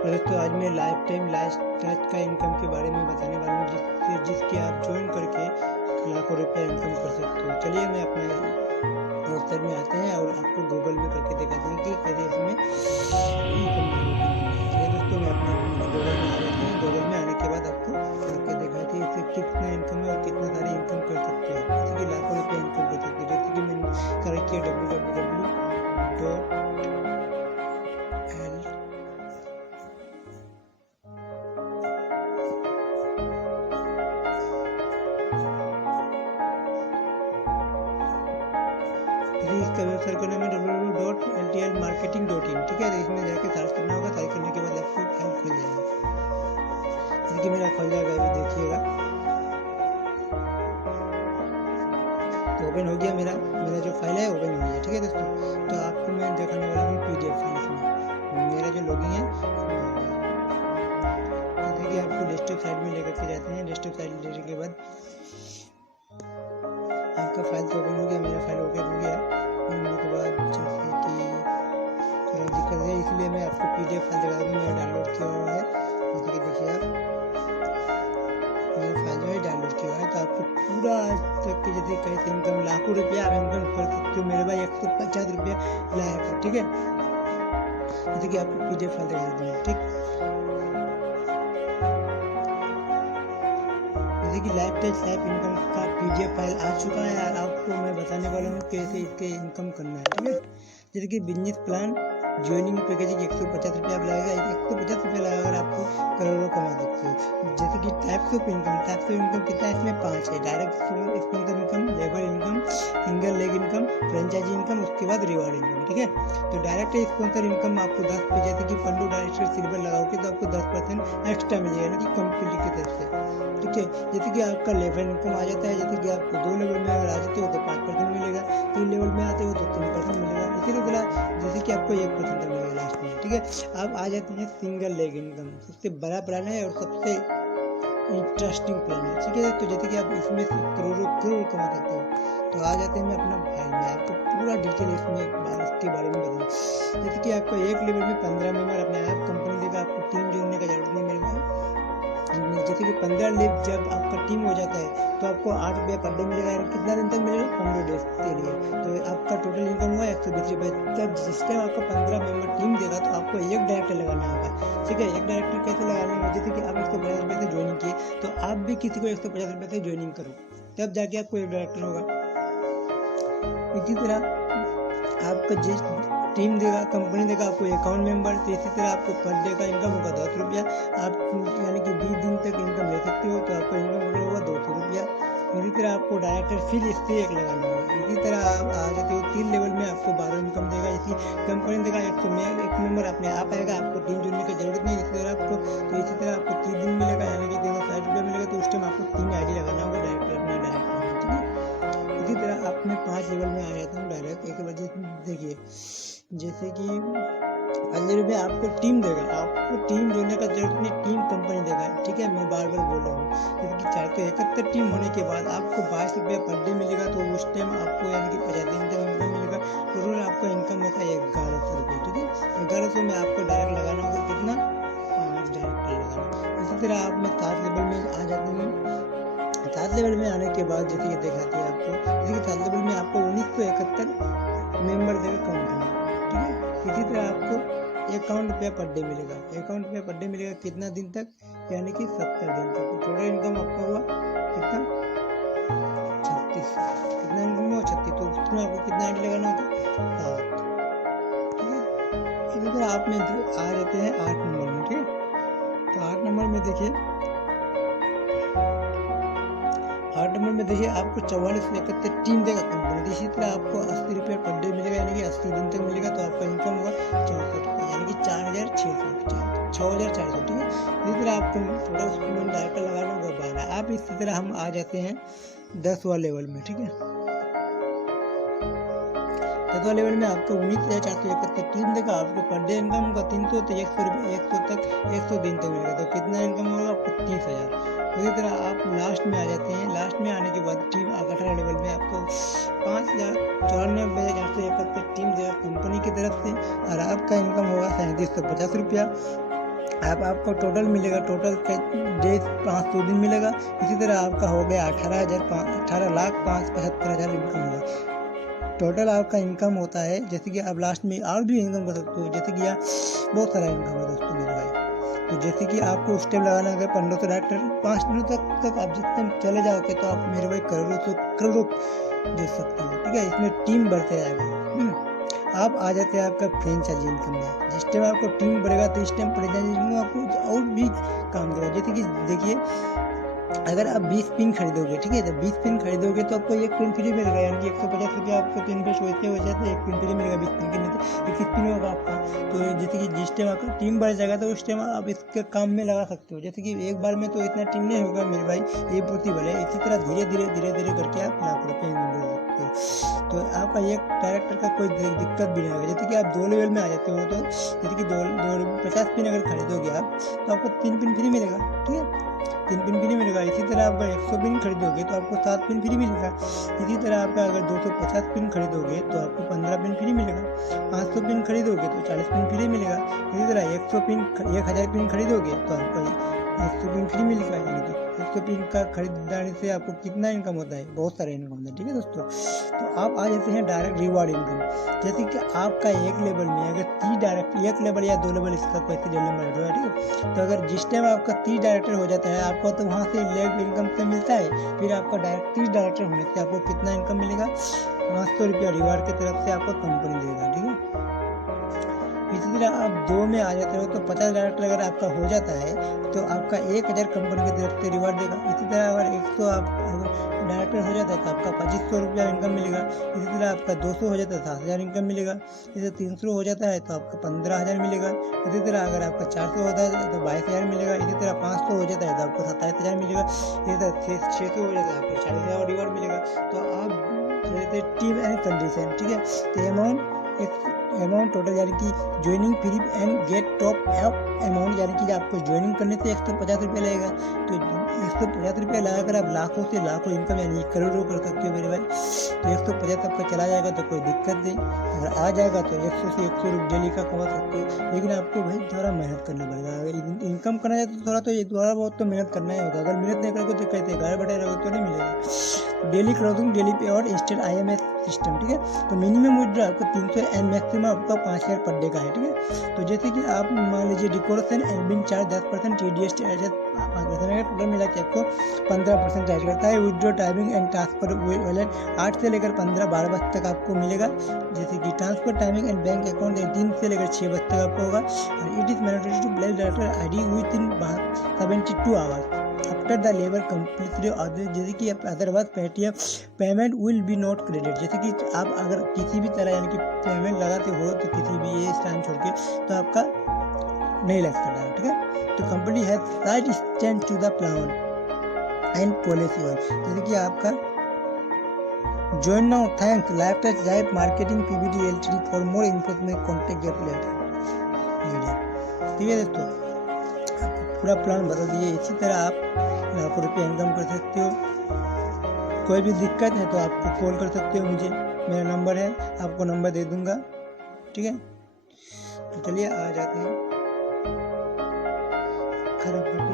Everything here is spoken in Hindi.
और दोस्तों आज मैं लाइफ टाइम लाइफ का इनकम के बारे में बताने वाला हूँ जिसके आप ज्वाइन करके लाखों रुपया इनकम कर सकते हो। चलिए मैं अपने वेबसाइट में आते हैं और आपको गूगल में करके दिखाते हैं कि कैसे इसमें इनकम चलिए दोस्तों मैं अपने गूगल में आ जाते हैं। गूगल में आने के बाद आपको करके दिखाते हैं इससे कितना इनकम है और कितना सारी इनकम कर सकते हो, जैसे कि लाखों रुपया इनकम कर सकते हो। जैसे कि मैंने सर्च किया www.l इसका वेबसाइट का नाम है www.ltlmarketing.in। ठीक है, तो इसमें जाके सर्च करना होगा। सर्च करने के बाद आपको फाइल खुल जाएगा, जैसे कि मेरा खुल जाएगा, अभी देखिएगा तो ओपन हो गया। मेरा जो फाइल है ओपन हो गया। ठीक है दोस्तों, तो आपको मैं दिखाने वाला हूँ PDF फाइल। इसमें मेरा जो लॉगिन है जैसे कि आपको डेस्कटॉप साइड में लेकर के जाते हैं। डेस्कटॉप साइड लेने के बाद आपका फाइल तो ओपन हो गया। मेरा फाइल ओपन हो गया होने के बाद जैसे कि थोड़ा दिक्कत है, इसलिए मैं आपको PDF फाइल दिखा दूँ। मेरा डाउनलोड किया हुआ है, जैसे कि देखिए आप मेरा फाइल जो है डाउनलोड किया हुआ है। तो आपको पूरा आज तक के जैसे कैसे इनकम लाखों रुपया आप इनकम कर सकते हो। मेरे भाई 150 रुपया लाया था। ठीक है, जैसे कि आपको PDF फाइल दिखा देते हैं। ठीक, जैसे कि लाइफ इनकम का PDF फाइल आ चुका है। आपको मैं बताने वाला हूँ कैसे इसके इनकम करना है। ठीक है, जैसे कि बिजनेस प्लान ज्वाइनिंग पैकेजिंग 150 रुपया आप लगेगा। 150 रुपया लगाकर आपको करोड़ों कमा सकते हो। जैसे कि टाइप्स ऑफ इनकम कितना है, इसमें 5 है। डायरेक्ट स्पॉन्सर इनकम, लेबर income, single leg income, franchisee income, उसके बाद रिवार्ड इनकम। ठीक है, तो डायरेक्ट स्पॉन्सर इनकम आपको 10 पे, जैसे कि पल्लू डायरेक्ट सिल्वर लगाओगे तो आपको 10% एक्स्ट्रा मिलेगा, यानी कि कंपनी की तरफ से। ठीक है, जैसे कि आपका लेबर इनकम आ जाता है। जैसे कि आपको 2 लेवल में अगर आ जाते हो तो 5% मिलेगा, 3 लेवल में आते हो तो 3% मिलेगा, इसी तरह जैसे कि आपको 1% मिलेगा लास्ट में। ठीक है, अब आ जाते हैं सिंगल लेग इनकम। सबसे बड़ा प्लान है और सबसे इंटरेस्टिंग प्लान है। ठीक है, तो जैसे कि आप इसमें से करोड़ों कमा सकते हो। तो आ जाते हैं मैं अपना फाइल में, आपको पूरा डिटेल इसके बारे में बताऊँ। जैसे कि आपको एक लेवल में 15 मेंबर अपने आप कंपनी देगा, आपको टीम जोड़ने का जरूरत नहीं मिलेगा। जैसे कि 15 लेब जब आपका टीम हो जाता है तो आपको 8 रुपया पर डे मिलेगा। कितना दिन तक मिलेगा, 15 डेज के लिए। तो आपका टोटल इनकम हुआ 120 रुपये। तब जिस टाइम आपका 15 मेंबर टीम देगा तो आपको एक डायरेक्टर लगाना होगा। ठीक है, एक डायरेक्टर कैसे लगाने होगा, जैसे कि आप 150 रुपये से ज्वाइनिंग किए तो आप भी किसी को 150 रुपये से ज्वाइनिंग करो, तब जाके आपको एक डायरेक्टर होगा। इसी तरह आपका जिस टीम देगा, कंपनी देगा आपको अकाउंट मेंबर, तो इसी तरह आपको पर डे का इनकम होगा 10 रुपया। आप यानी कि 20 दिन तक इनकम ले सकते हो, तो आपका इनकम होगा 200 रुपया। इसी तरह आपको डायरेक्टर फिर इससे एक लगाना होगा। इसी तरह आप आ जाते हो 3 लेवल में, आपको 12 इनकम देगा। इसी कंपनी देगा एक मेंबर अपने आप आएगा, आपको टीम जोड़ने की जरूरत नहीं। इसी तरह आपको 30 दिन मिलेगा, यानी कि 360 रुपया मिलेगा। तो उस टाइम आपको 3 ID लगाना होगा डायरेक्टर अपना डायरेक्टर। ठीक है, इसी तरह आप मैं 5 लेवल में आ जाता हूँ डायरेक्ट। एक वजह देखिए, जैसे कि 5 लेवल में आपको टीम देगा, आपको टीम जोड़ने का जरूरत नहीं, टीम कंपनी देगा। ठीक है, मैं बार बार बोल रहा हूँ। जैसे कि 471 टीम होने के बाद आपको 22 रुपया पर डे मिलेगा। तो उस टाइम आपको यानी कि 50 दिन तक इनकम मिलेगा। टोटल आपका इनकम होता है 1100 रुपये। ठीक है, 1100 में आपको डायरेक्ट लगाना होगा कितना, 5 डायरेक्टर लगाना। इसी तरह आप में 7 लेवल में आ जाते हैं। 7 लेवल में आने के बाद जैसे कि दिखाते हैं आपको, जैसे कि 7 लेवल में आपको 1971 मेंबर देगा कंपनी। ठीक है, इसी तरह आपको 51 रुपया पर डे मिलेगा। 51 रुपया पर डे मिलेगा कितना दिन तक, यानी कि 70 दिन तक। टोटल इनकम आपका हुआ कितना, 36। कितना इनकम हुआ, 36। तो उसमें आपको कितना ID लगाना होगा, 7। ठीक है, इसी तरह आप में आ जाते हैं 8 नंबर में। ठीक है, तो 8 नंबर में देखिए, 8 नंबर में देखिए आपको 44 से 71 टीम देगा कंपनी। इसी तरह आपको 80 रुपये पर डे मिलेगा, यानी कि 80 दिन तक मिलेगा। तो आपका इनकम होगा 64 रुपये, यानी कि 4600, 6400। ठीक है, इसी तरह आपको थोड़ा उसमें डायरेक्टर लगाना होगा 12। आप इसी तरह हम आ जाते हैं 10वां लेवल में। ठीक है, 10वां लेवल में आपको 19,471 टीम देगा। आपको पर डे इनकम होगा 300, तो 100 रुपये 100 तक 100 दिन तक मिलेगा। तो कितना इनकम होगा आपको, 30,000। इसी तरह आप लास्ट में आ जाते हैं। लास्ट में आने के बाद टीम 18 लेवल में आपको 5,94,871 टीम देगा कंपनी की तरफ से, और आपका इनकम होगा 3750 रुपया। आपको टोटल मिलेगा, टोटल डेज 500 दिन मिलेगा। इसी तरह आपका हो गया 18,05,75,000 इनकम होगा। टोटल आपका इनकम होता है, जैसे कि आप लास्ट में और भी इनकम कर सकते हो, जैसे कि बहुत सारा इनकम है दोस्तों मेरे भाई। तो जैसे कि आपको स्टेप लगाना है 1500 डायरेक्टर 5 दिनों तक आप जितने चले जाओगे तो आप मेरे भाई करोड़ों दे सकते हो, ठीक है। इसमें टीम बढ़ते जाएगा। आप आ जाते हैं आपका फ्रेंचाइजी इनकम में। जिस टाइम आपको टीम बढ़ेगा तो इस टाइम फ्रेंचाइजी इनकम आपको और भी काम देगा। जैसे कि देखिए, अगर आप 20 पिन खरीदोगे, ठीक है, जब 20 पिन खरीदोगे तो आपको 1 पिन फ्री मिलेगा, यानी कि 150 रुपये आपको पिन पे वैसे हो जाता है, 1 पिन फ्री मिलेगा 20 पिन के, नहीं तो 21 पिन होगा आपका। तो जैसे कि जिस टाइम आपका टीम बढ़ जाएगा तो उस टाइम आप इसके काम में लगा सकते हो। जैसे कि एक बार में तो इतना टीम नहीं होगा मेरे भाई, ये पॉसिबल है। इसी तरह धीरे धीरे करके आप लाख रुपये इनकम कर सकते हो। तो आपका एक डायरेक्टर का कोई दिक्कत भी नहीं होगा। जैसे कि आप 2 लेवल में आ जाते हो, तो जैसे कि 50 पिन अगर खरीदोगे आप तो आपको 3 पिन फ्री मिलेगा, ठीक है, 3 पिन फ्री मिलेगा। इसी तरह आप अगर 100 पिन खरीदोगे तो आपको 7 पिन फ्री मिलेगा। इसी तरह आपका अगर 250 पिन खरीदोगे तो आपको 15 पिन फ्री मिलेगा। 500 पिन खरीदोगे तो 40 पिन फ्री मिलेगा। इसी तरह 1000 पिन खरीदोगे तो आपको 100 पिन फ्री मिलेगा। यानी कि 100 पिन का खरीदारी से आपको कितना इनकम होता है, बहुत सारा इनकम होता है, ठीक है दोस्तों। तो आप आ जाते हैं डायरेक्ट रिवार्ड इनकम। जैसे कि आपका एक लेवल में अगर 30 डायरेक्ट, एक लेवल या 2 लेवल इसका पैसे डेली मिल रहा है, ठीक है। तो अगर जिस टाइम आपका 30 डायरेक्टर हो जाता है आपको, तो वहाँ से लेवल इनकम से मिलता है। फिर आपका डायरेक्ट 30 डायरेक्टर होने से आपको कितना इनकम मिलेगा, 500 रुपया रिवार्ड की तरफ से आपको कंपनी देगा, ठीक है। इसी तरह आप 2 में आ जाते हो तो 50 डायरेक्टर अगर आपका हो जाता है तो आपका 1000 कंपनी की तरफ से रिवार्ड देगा। इसी तरह अगर 100 आप डायरेक्टर हो जाता है तो आपका 2500 रुपया इनकम मिलेगा। इसी तरह आपका 200 हो जाता है 7000 इनकम मिलेगा। इसी तरह 300 हो जाता है तो आपका 15000 मिलेगा। इसी तरह अगर आपका 400 होता है तो 22000 मिलेगा। इसी तरह 500 हो जाता है तो आपको 27000 मिलेगा। इसी तरह 600 हो जाता है आपको 40000 रिवार्ड मिलेगा। तो आप टीम एंड कंडीशन, ठीक है। तो अमाउंट टोटल यानी कि joining free and get top amount, यानी कि आपको ज्वाइनिंग करने से 150 रुपये लगेगा। तो 150 रुपये लगाकर आप लाखों से लाखों इनकम यानी करोड़ों कर सकते हो मेरे भाई। तो 150 आपका चला जाएगा तो कोई दिक्कत नहीं, अगर आ जाएगा तो 100 से 100 रुपये डेली का कमा सकते हो। लेकिन आपको भाई थोड़ा मेहनत करना पड़ेगा। अगर इनकम करना है तो थोड़ा बहुत तो मेहनत करना ही होगा। अगर मेहनत नहीं करोगे तो कैसे घर बैठे रहोगे तो नहीं मिलेगा। डेली क्लोजिंग, डेली पे और इंस्टेंट IMS सिस्टम, ठीक है। तो मिनिमम विड्रॉ आपको 300 एंड मैक्सिमम आपका 5000 पर डे का है, ठीक है। तो जैसे कि आप मान लीजिए डेकोरेशन एडमिन चार्ज 10%, TDS 5% है, टोटल मिला के आपको 15% चार्ज करता है। Withdraw timing and transfer wallet 8 से लेकर 12 बजे तक आपको मिलेगा। जैसे कि transfer timing and bank account 3 से लेकर 6 बजे तक आपको होगा। और it is mandatory to place director ID within 72 hours after the लेबर कंप्लीट। जैसे कि otherwise payment will be not credit. जैसे कि आप अगर किसी भी तरह यानी कि पेमेंट लगाते हो तो किसी भी ये टाइम छोड़ के तो आपका नहीं लगता है, ठीक है। तो company has right stand to the plan and policy. जैसे कि आपका ज्वाइन नाउ, थैंक्स लाइफ जाइप marketing PVT LTD for more information contact get letter, ठीक है दोस्तों। पूरा प्लान बता दिए। इसी तरह आप लाखों रुपये इनकम कर सकते हो। कोई भी दिक्कत है तो आपको कॉल कर सकते हो मुझे, मेरा नंबर है, आपको नंबर दे दूंगा, ठीक है। तो चलिए आ जाते हैं खत्म।